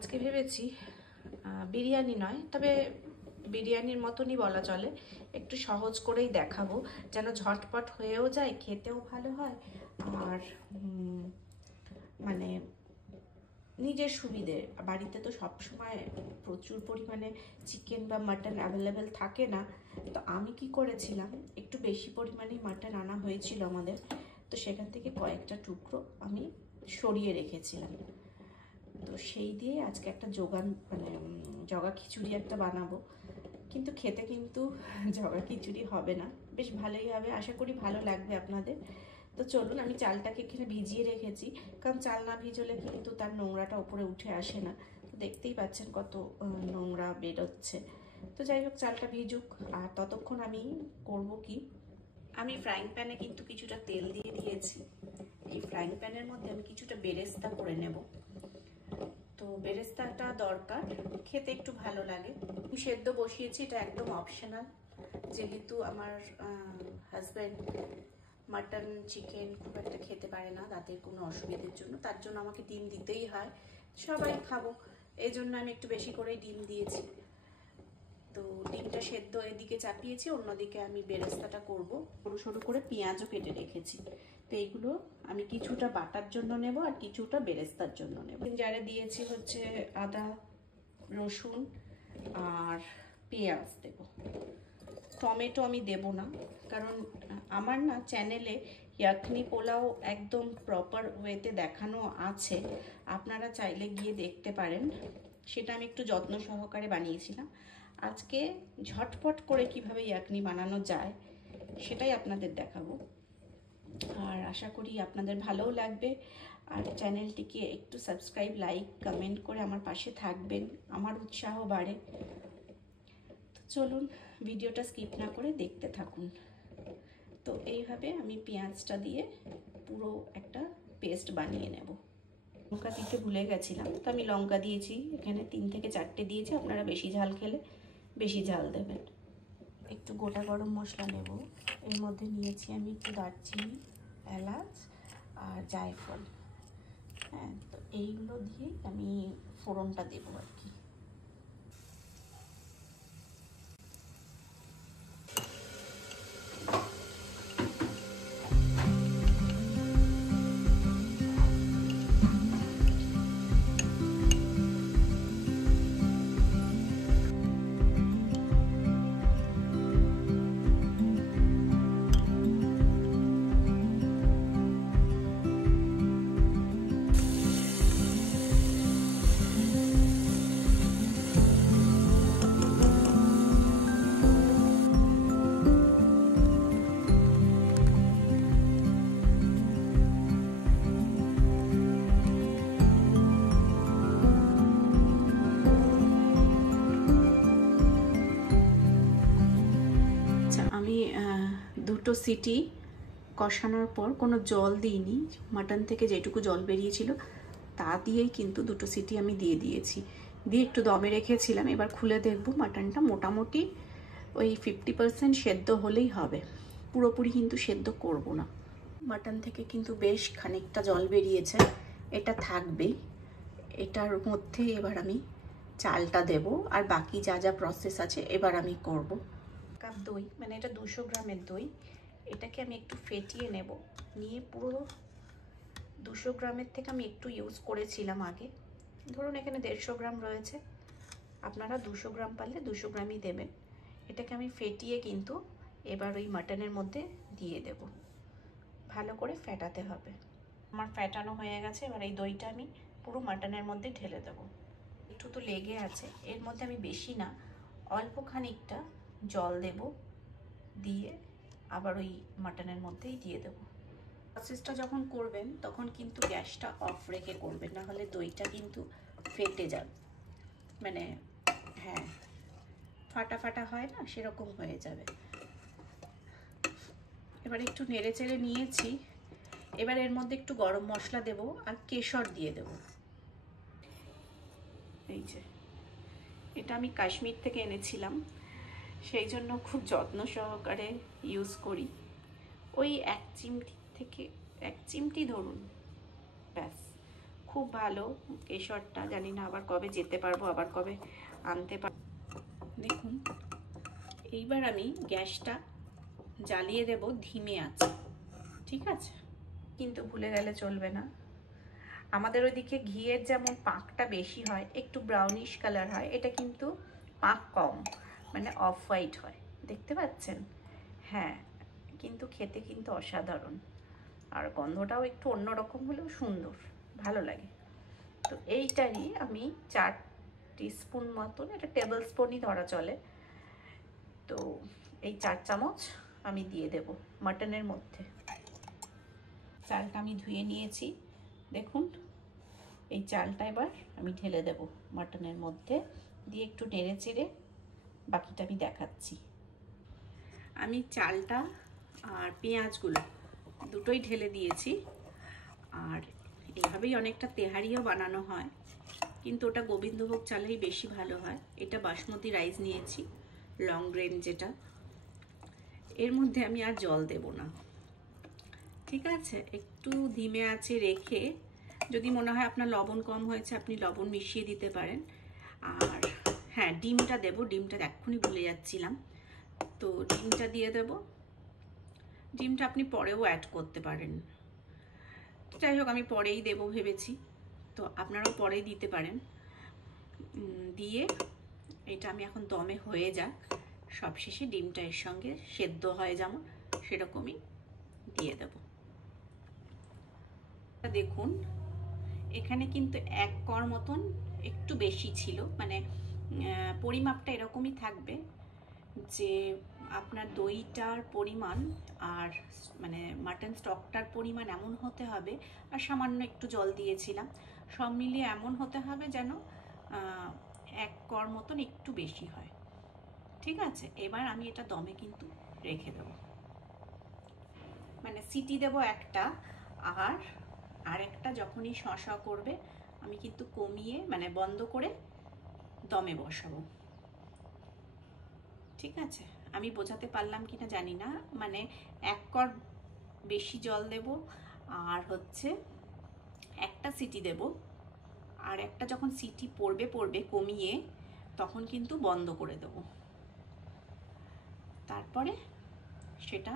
আজকে ভেবেছি বিরিয়ানি নয়, তবে বিরিয়ানির মতনই বলা চলে, একটু সহজ করেই দেখাবো, যেন ঝটপট হয়েও যায়, খেতেও ভালো হয়, আর মানে নিজের সুবিধে। বাড়িতে তো সবসময় প্রচুর পরিমাণে চিকেন বা মাটন অ্যাভেলেবেল থাকে না, তো আমি কি করেছিলাম, একটু বেশি পরিমাণেই মাটন আনা হয়েছিল আমাদের, তো সেখান থেকে কয়েকটা টুকরো আমি সরিয়ে রেখেছিলাম। তো সেই দিয়ে আজকে একটা জগা খিচুড়ি একটা বানাবো, কিন্তু খেতে কিন্তু জগা খিচুড়ি হবে না, বেশ ভালোই হবে, আশা করি ভালো লাগবে আপনাদের। তো চলুন, আমি চালটাকে এখানে ভিজিয়ে রেখেছি, কারণ চাল না ভিজলে কিন্তু তার নোংরাটা উপরে উঠে আসে না। তো দেখতেই পাচ্ছেন কত নোংরা বেরোচ্ছে। তো যাই হোক, চালটা ভিজুক, আর ততক্ষণ আমি করব কি, আমি ফ্রাইং প্যানে কিন্তু কিছুটা তেল দিয়ে দিয়েছি। এই ফ্রাইং প্যানের মধ্যে আমি কিছুটা বেরেস্তা করে নেব। তো বেরেস্তাটা দরকার, খেতে একটু ভালো লাগে। সেদ্ধ বসিয়েছি, এটা একদম অপশনাল, যেহেতু আমার হাজব্যান্ড মাটন চিকেন খুব একটা খেতে পারে না দাঁতের কোনো অসুবিধার জন্য, তার জন্য আমাকে ডিম দিতেই হয়, সবাই খাবো, এই জন্য আমি একটু বেশি করেই ডিম দিয়েছি। তো ডিমটা সেদ্ধ এদিকে চাপিয়েছি, অন্যদিকে আমি বেরেস্তাটা করব। সরু সরু করে পেঁয়াজও কেটে রেখেছি। তো এইগুলো আমি কিছুটা বাটার জন্য নেব আর কিছুটা বেরেস্তার জন্য নেব। জারে দিয়েছি হচ্ছে আদা, রসুন আর পেঁয়াজ দেব। টমেটো আমি দেব না, কারণ আমার না চ্যানেলে ইয়াখনি পোলাও একদম প্রপার ওয়েতে দেখানো আছে, আপনারা চাইলে গিয়ে দেখতে পারেন। সেটা আমি একটু যত্ন সহকারে বানিয়েছিলাম। আজকে ঝটপট করে কিভাবে ইয়াখনি বানানো যায় সেটাই আপনাদের দেখাবো, আর আশা করি আপনাদের ভালোও লাগবে। আর চ্যানেলটিকে একটু সাবস্ক্রাইব, লাইক, কমেন্ট করে আমার পাশে থাকবেন, আমার উৎসাহ বাড়ে। তো চলুন, ভিডিওটা স্কিপ না করে দেখতে থাকুন। তো এইভাবে আমি পেঁয়াজটা দিয়ে পুরো একটা পেস্ট বানিয়ে নেব। লঙ্কা দিতে ভুলে গেছিলাম, তো আমি লঙ্কা দিয়েছি এখানে 3 থেকে 4টে দিয়েছি, আপনারা বেশি ঝাল খেলে বেশি ঝাল দেবেন। একটু গোটা গরম মশলা নেব, এর মধ্যে নিয়েছি আমি একটু দারচিনি, এলাচ আর জায়ফল। হ্যাঁ, তো এইগুলো দিয়ে আমি ফোড়নটা দেবো আর কি। আমি দুটো সিটি কষানোর পর কোনো জল দিইনি, মাটন থেকে যেটুকু জল বেরিয়েছিল তা দিয়েই কিন্তু দুটো সিটি আমি দিয়ে দিয়েছি, দিয়ে একটু দমে রেখেছিলাম। এবার খুলে দেখব, মাটনটা মোটামুটি ওই 50% সেদ্ধ হলেই হবে, পুরোপুরি কিন্তু সেদ্ধ করব না। মাটন থেকে কিন্তু বেশ খানিকটা জল বেরিয়েছে, এটা থাকবেই। এটার মধ্যেই এবার আমি চালটা দেব, আর বাকি যা যা প্রসেস আছে এবার আমি করব। কাপ দই, মানে এটা 200 গ্রামের দই, এটাকে আমি একটু ফেটিয়ে নেব, নিয়ে পুরো 200 গ্রামের থেকে আমি একটু ইউজ করেছিলাম আগে, ধরুন এখানে 150 গ্রাম রয়েছে, আপনারা 200 গ্রাম পারলে 200 গ্রামই দেবেন। এটাকে আমি ফেটিয়ে কিন্তু এবার ওই মাটনের মধ্যে দিয়ে দেব, ভালো করে ফেটাতে হবে। আমার ফেটানো হয়ে গেছে, এবার এই দইটা আমি পুরো মাটনের মধ্যে ঢেলে দেব। একটু তো লেগে আছে, এর মধ্যে আমি বেশি না অল্প খানিকটা জল দেব, দিয়ে আবার ওই মাটনের মধ্যেই দিয়ে দেব। প্রসেসটা যখন করবেন তখন কিন্তু গ্যাসটা অফ রেখে করবেন, না হলে দইটা কিন্তু ফেটে যাবে, মানে হ্যাঁ ফাটা ফাটা হয় না, সেরকম হয়ে যাবে। এবার একটু নেড়ে চেড়ে নিয়েছি, এবার এর মধ্যে একটু গরম মশলা দেব আর কেশর দিয়ে দেব। এই যে এটা আমি কাশ্মীর থেকে এনেছিলাম, সেই জন্য খুব যত্ন সহকারে ইউজ করি। ওই 1 চিমটি থেকে 1 চিমটি ধরুন, ব্যাস, খুব ভালো কেশরটা, জানি না আবার কবে যেতে পারবো, আবার কবে আনতে পারবো। দেখুন এইবার আমি গ্যাসটা জ্বালিয়ে দেব ধিমে আছে, ঠিক আছে? কিন্তু ভুলে গেলে চলবে না, আমাদের ওইদিকে ঘিয়ের যেমন পাকটা বেশি হয়, একটু ব্রাউনিশ কালার হয়, এটা কিন্তু পাক কম, মানে অফ হোয়াইট হয়, দেখতে পাচ্ছেন? হ্যাঁ, কিন্তু খেতে কিন্তু অসাধারণ, আর গন্ধটাও একটু অন্যরকম হলেও সুন্দর, ভালো লাগে। তো এইটারই আমি 4 টিস্পুন মতন, এটা টেবিল স্পুনই ধরা চলে, তো এই 4 চামচ আমি দিয়ে দেব মাটনের মধ্যে। চালটা আমি ধুয়ে নিয়েছি, দেখুন এই চালটা এবার আমি ঢেলে দেব মাটনের মধ্যে, দিয়ে একটু নেড়ে চেড়ে বাকিটা আমি দেখাচ্ছি। আমি চালটা আর পেঁয়াজগুলো দুটোই ঢেলে দিয়েছি, আর এভাবেই অনেকটা তেহারিও বানানো হয়, কিন্তু ওটা গোবিন্দভোগ চালেই বেশি ভালো হয়। এটা বাসমতি রাইস নিয়েছি, লং গ্রেন যেটা। এর মধ্যে আমি আর জল দেব না, ঠিক আছে? একটু ধিমে আঁচে রেখে, যদি মনে হয় আপনার লবণ কম হয়েছে আপনি লবণ মিশিয়ে দিতে পারেন। আর হ্যাঁ, ডিমটা দেব, ডিমটা এক্ষুনি ভুলে যাচ্ছিলাম, তো ডিমটা দিয়ে দেব। ডিমটা আপনি পরেও অ্যাড করতে পারেন, যাই হোক আমি পরেই দেব ভেবেছি, তো আপনারাও পরেই দিতে পারেন। দিয়ে এটা আমি এখন দমে হয়ে যাক, সবশেষে ডিমটা এর সঙ্গে সেদ্ধ হয় যেমন সেরকমই দিয়ে দেব। দেখুন এখানে কিন্তু 1 কর মতন একটু বেশি ছিল, মানে পরিমাপটা এরকমই থাকবে যে আপনার দইটার পরিমাণ আর মানে মাটন স্টকটার পরিমাণ এমন হতে হবে, আর সামান্য একটু জল দিয়েছিলাম, সব মিলিয়ে এমন হতে হবে যেন 1 কর মতন একটু বেশি হয়, ঠিক আছে? এবার আমি এটা দমে কিন্তু রেখে দেব, মানে সিটি দেব একটা, আর একটা যখনই শঁ করবে আমি কিন্তু কমিয়ে মানে বন্ধ করে দমে বসাবো, ঠিক আছে? আমি বোঝাতে পারলাম কিনা জানি না, মানে 1 কর বেশি জল দেব, আর হচ্ছে একটা সিটি দেব, আর একটা যখন সিটি পড়বে কমিয়ে তখন কিন্তু বন্ধ করে দেব। তারপরে সেটা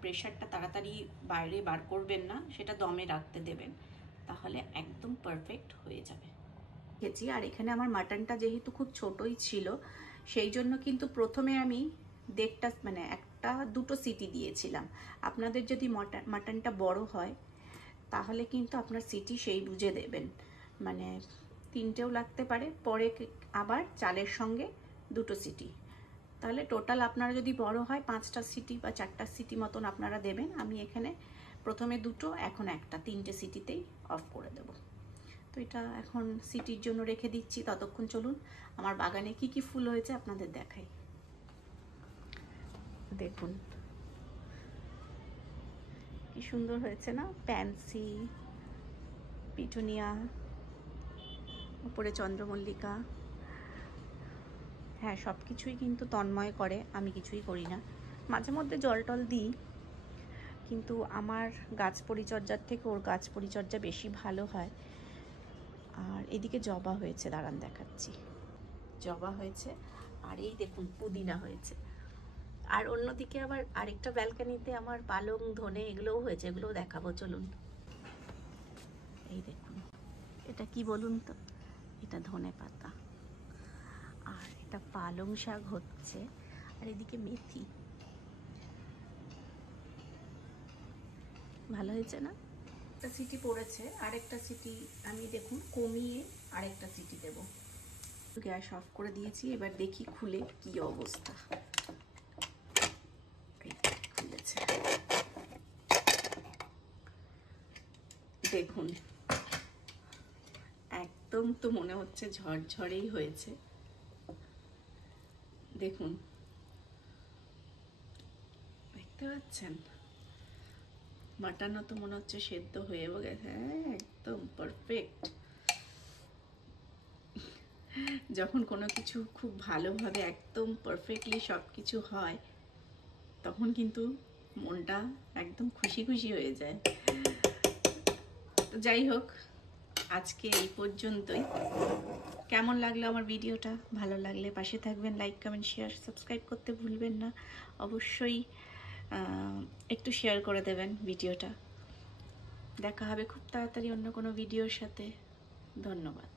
প্রেশারটা তাড়াতাড়ি বাইরে বার করবেন না, সেটা দমে রাখতে দেবেন, তাহলে একদম পারফেক্ট হয়ে যাবে। খেয়েছি, আর এখানে আমার মাটনটা যেহেতু খুব ছোটই ছিল, সেই জন্য কিন্তু প্রথমে আমি 1.5টা মানে 1-2টো সিটি দিয়েছিলাম। আপনাদের যদি মাটনটা বড় হয় তাহলে কিন্তু আপনার সিটি সেই বুঝে দেবেন, মানে 3টেও লাগতে পারে, পরে আবার চালের সঙ্গে 2টো সিটি, তাহলে টোটাল আপনারা যদি বড় হয় 5টা সিটি বা 4টা সিটি মতন আপনারা দেবেন। আমি এখানে প্রথমে 2টো, এখন 1টা, 3টে সিটিতেই অফ করে দেব। তো এটা এখন সিটির জন্য রেখে দিচ্ছি, ততক্ষণ চলুন আমার বাগানে কি কি ফুল হয়েছে আপনাদের দেখাই। দেখুন কি সুন্দর হয়েছে না, প্যান্সি, পিটুনিয়া, উপরে চন্দ্রমল্লিকা। হ্যাঁ, সব কিছুই কিন্তু তন্ময় করে, আমি কিছুই করি না, মাঝে মধ্যে জল টল দিই, কিন্তু আমার গাছ পরিচর্যার থেকে ওর গাছ পরিচর্যা বেশি ভালো হয়। আর এদিকে জবা হয়েছে, দাঁড়ান দেখাচ্ছি, জবা হয়েছে, আর এই দেখুন পুদিনা হয়েছে, আর অন্যদিকে আবার আরেকটা ব্যালকনিতে আমার পালং, ধনে এগুলোও হয়েছে, এগুলোও দেখাবো চলুন। এই দেখুন, এটা কি বলুন তো, এটা ধনে পাতা, আর এটা পালং শাক হচ্ছে, আর এদিকে মেথি। ভালো হয়েছে না? একটা সিটি পড়েছে, আরেকটা সিটি আমি দেখুন কমিয়ে আরেকটা সিটি দেব। গ্যাস অফ করে দিয়েছি, এবার দেখি খুলে কি অবস্থা। খুলেছে, দেখুন একদম তো মনে হচ্ছে ঝরঝরেই হয়েছে, দেখুন দেখতে পাচ্ছেন, মাটনও তো মনে হচ্ছে সেদ্ধ হয়েও গেছে, হ্যাঁ একদম পারফেক্ট। যখন কোনো কিছু খুব ভালোভাবে একদম পারফেক্টলি সব কিছু হয় তখন কিন্তু মনটা একদম খুশি খুশি হয়ে যায়। তো যাই হোক, আজকে এই পর্যন্তই। কেমন লাগলো আমার ভিডিওটা? ভালো লাগলে পাশে থাকবেন, লাইক কমেন্ট শেয়ার সাবস্ক্রাইব করতে ভুলবেন না। অবশ্যই একটু শেয়ার করে দেবেন ভিডিওটা। দেখা হবে খুব তাড়াতাড়ি অন্য কোনো ভিডিওর সাথে। ধন্যবাদ।